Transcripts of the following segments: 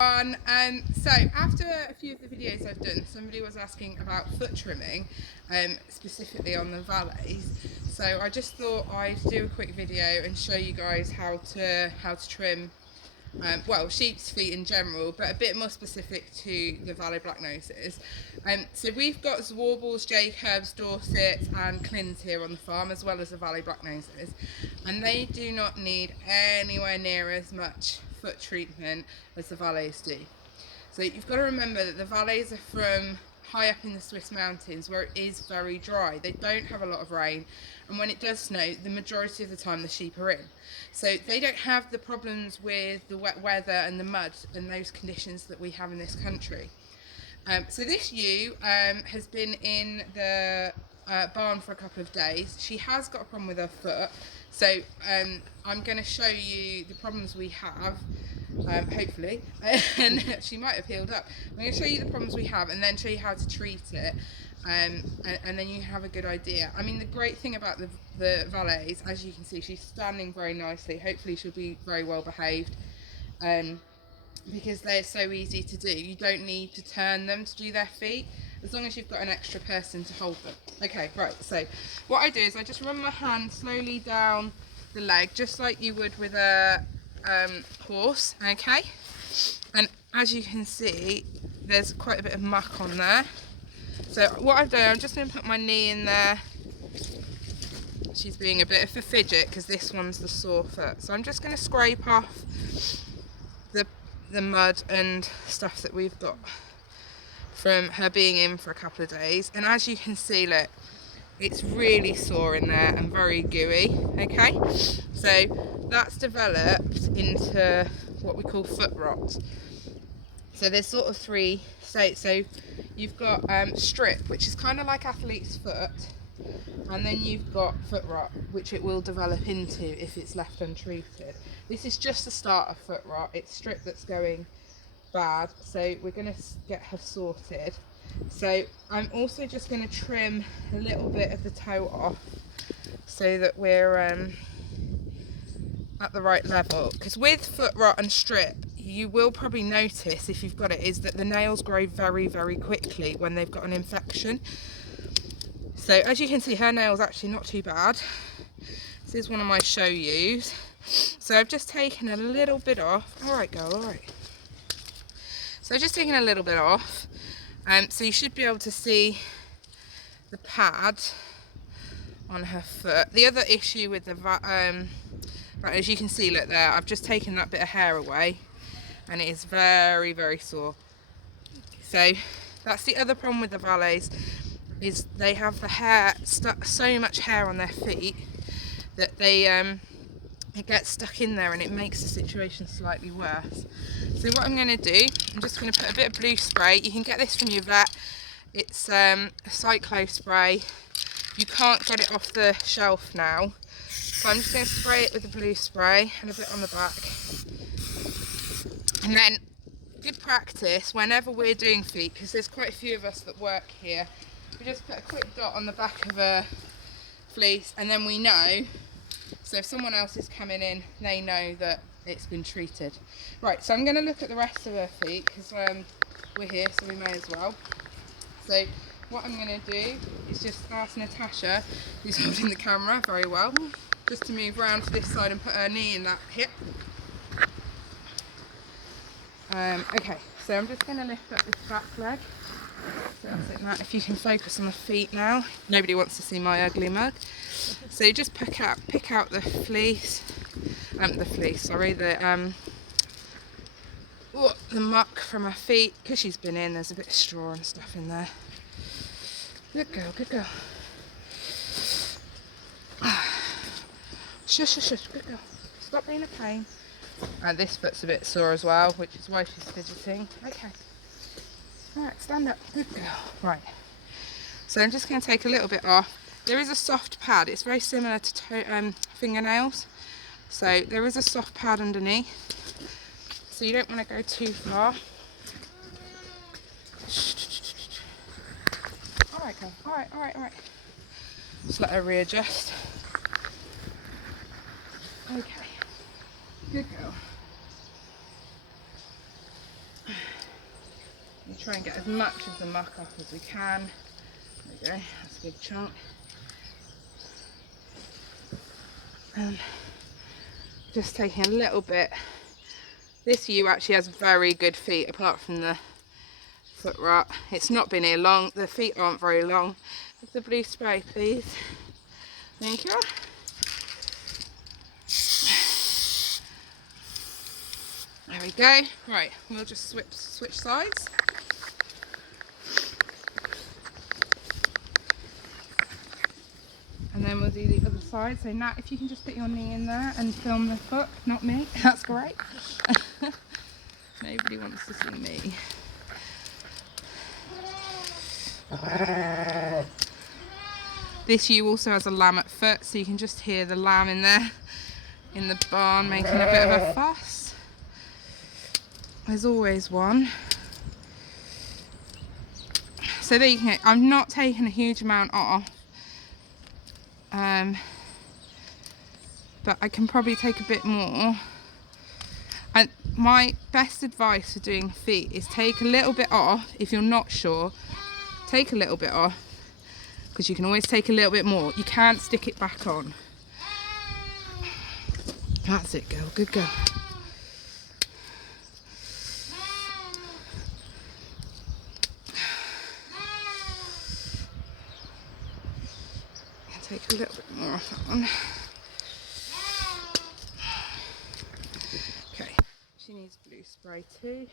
So after a few of the videos I've done, somebody was asking about foot trimming, specifically on the valais. So I just thought I'd do a quick video and show you guys how to trim, well, sheep's feet in general, but a bit more specific to the Valais blacknoses. So we've got warbles, Jacobs, Dorsets and Clins here on the farm, as well as the Valais blacknoses, and they do not need anywhere near as much foot treatment as the valais do. So you've got to remember that the valais are from high up in the Swiss mountains where it is very dry. They don't have a lot of rain, and when it does snow, the majority of the time the sheep are in. So they don't have the problems with the wet weather and the mud and those conditions that we have in this country. So this ewe has been in the barn for a couple of days. She has got a problem with her foot, so I'm going to show you the problems we have, hopefully, and she might have healed up. I'm going to show you the problems we have and then show you how to treat it, and then you have a good idea. I mean, the great thing about the valais, as you can see, she's standing very nicely. Hopefully she'll be very well behaved. Because they're so easy to do. You don't need to turn them to do their feet, as long as you've got an extra person to hold them. Okay, right, so what I do is I just run my hand slowly down the leg, just like you would with a horse, okay? And as you can see, there's quite a bit of muck on there. So what I've done, I'm just going to put my knee in there. She's being a bit of a fidget because this one's the sore foot. So I'm just going to scrape off the mud and stuff that we've got from her being in for a couple of days. And as you can see, look, it's really sore in there and very gooey. Okay, so that's developed into what we call foot rot. So there's sort of three states. So you've got strip, which is kind of like athlete's foot, and then you've got foot rot, which it will develop into if it's left untreated. This is just the start of foot rot. It's strip that's going bad, so we're going to get her sorted. So I'm also just going to trim a little bit of the toe off so that we're at the right level, because with foot rot and strip, you will probably notice, if you've got it, is that the nails grow very, very quickly when they've got an infection. So as you can see, her nail's actually not too bad. This is one of my show yous. So I've just taken a little bit off. All right, girl, all right. So I've just taken a little bit off. So you should be able to see the pad on her foot. The other issue with the as you can see, look there, I've just taken that bit of hair away and it is very, very sore. So that's the other problem with the valais, is they have the hair stuck, so much hair on their feet that they it gets stuck in there and it makes the situation slightly worse. So what I'm going to do, I'm just going to put a bit of blue spray. You can get this from your vet. It's a cyclo spray. You can't get it off the shelf now, so I'm just going to spray it with the blue spray and a bit on the back. And then, good practice whenever we're doing feet, because there's quite a few of us that work here, we just put a quick dot on the back of a fleece, and then we know. So if someone else is coming in, they know that it's been treated. Right, so I'm going to look at the rest of her feet, because we're here, so we may as well. So what I'm going to do is just ask Natasha, who's holding the camera very well, just to move around to this side and put her knee in that hip. Okay, so I'm just going to lift up this back leg. So that's it, Matt. If you can focus on the feet now. Nobody wants to see my ugly mug. So you just pick out the fleece, the muck from her feet, because she's been in. There's a bit of straw and stuff in there. Good girl, good girl. Shush, shush, shush, good girl. Stop being a pain. And this foot's a bit sore as well, which is why she's fidgeting. Okay. Right, stand up. Good girl. Right. So I'm just going to take a little bit off. There is a soft pad. It's very similar to fingernails. So there is a soft pad underneath. So you don't want to go too far. All right, girl. All right, all right, all right. Just let her readjust. Okay. Good girl. We try and get as much of the muck off as we can. There we go, that's a big chunk. Just taking a little bit. This ewe actually has very good feet apart from the foot rot. It's not been here long, the feet aren't very long. Have the blue spray please. Thank you. There we go. Right, we'll just switch sides. And then we'll do the other side. So Nat, if you can just put your knee in there and film the foot, not me, that's great. Nobody wants to see me. This ewe also has a lamb at foot, so you can just hear the lamb in there in the barn making a bit of a fuss. There's always one. So there you can, I've not taken a huge amount off. But I can probably take a bit more. And my best advice for doing feet is take a little bit off. If you're not sure, take a little bit off, because you can always take a little bit more. You can't stick it back on. That's it, girl. Good girl. Take a little bit more off that one. Okay, she needs blue spray too.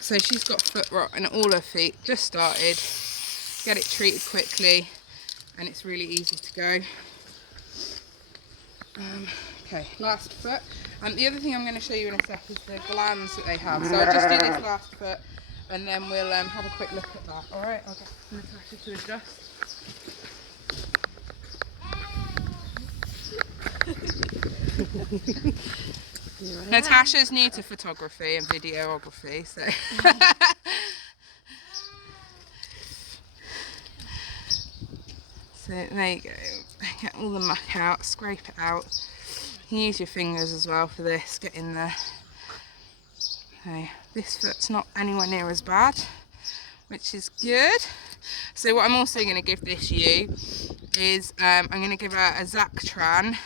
So she's got foot rot in all her feet, just started. Get it treated quickly and it's really easy to go. Okay, last foot. And the other thing I'm going to show you in a sec is the glands that they have. So I'll just do this last foot and then we'll have a quick look at that. Alright, I'll get Natasha to adjust. Natasha's new to photography and videography, so so there you go. Get all the muck out, scrape it out. You can use your fingers as well for this, get in there. Okay, this foot's not anywhere near as bad, which is good. So what I'm also going to give this ewe is I'm going to give her a Zactran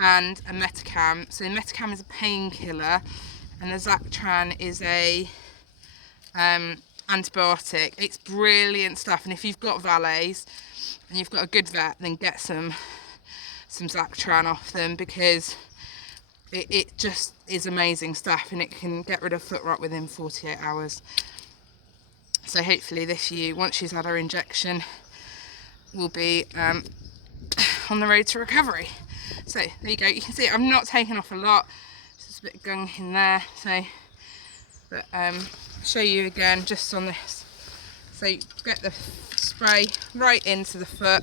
and a Metacam. So Metacam is a painkiller and the Zactran is a antibiotic. It's brilliant stuff, and if you've got valais and you've got a good vet, then get some Zactran off them, because it just is amazing stuff and it can get rid of foot rot within 48 hours. So hopefully this ewe, once she's had her injection, will be on the road to recovery. So there you go, you can see I've not taken off a lot, just a bit of gunk in there. So, but I'll show you again just on this. So you get the spray right into the foot,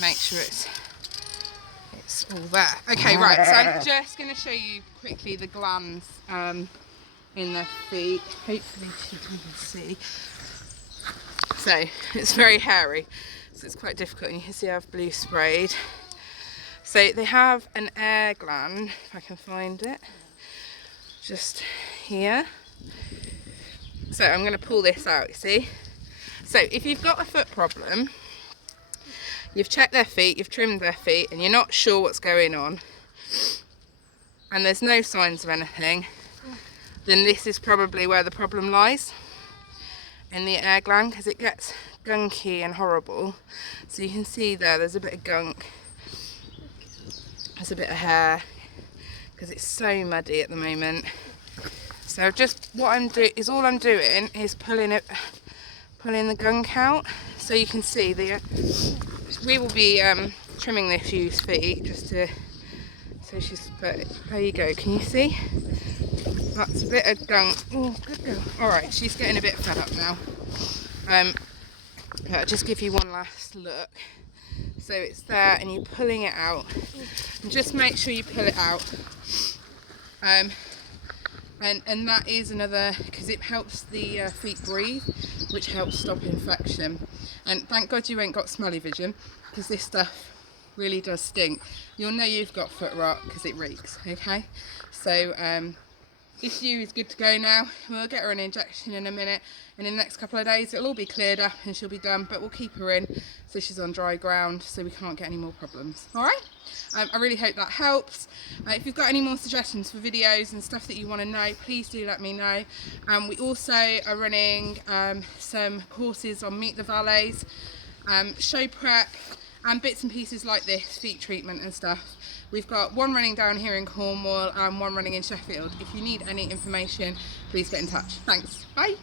make sure it's all there. Okay, right, so I'm just going to show you quickly the glands in the feet. Hopefully you can see. So it's very hairy, so it's quite difficult, and you can see I've blue sprayed. So they have an air gland, if I can find it, just here. So I'm going to pull this out, you see. So if you've got a foot problem, you've checked their feet, you've trimmed their feet, and you're not sure what's going on, and there's no signs of anything, then this is probably where the problem lies, in the air gland, because it gets gunky and horrible. So you can see there's a bit of gunk, there's a bit of hair, because it's so muddy at the moment. So just what I'm doing is pulling the gunk out, so you can see we will be trimming this ewe's feet just to, so she's, but there you go, can you see? That's a bit of gunk. Oh, good girl. Alright, she's getting a bit fed up now. I'll just give you one last look. So it's there and you're pulling it out. And just make sure you pull it out. And that is another, because it helps the feet breathe, which helps stop infection. And thank God you ain't got smelly vision, because this stuff really does stink. You'll know you've got foot rot because it reeks, okay? So this ewe is good to go now. We'll get her an injection in a minute, and in the next couple of days it'll all be cleared up and she'll be done, but we'll keep her in so she's on dry ground so we can't get any more problems. All right, I really hope that helps. If you've got any more suggestions for videos and stuff that you want to know, please do let me know. We also are running some courses on Meet the Valais, show prep, and bits and pieces like this, feet treatment and stuff. We've got one running down here in Cornwall and one running in Sheffield. If you need any information, please get in touch. Thanks. Bye.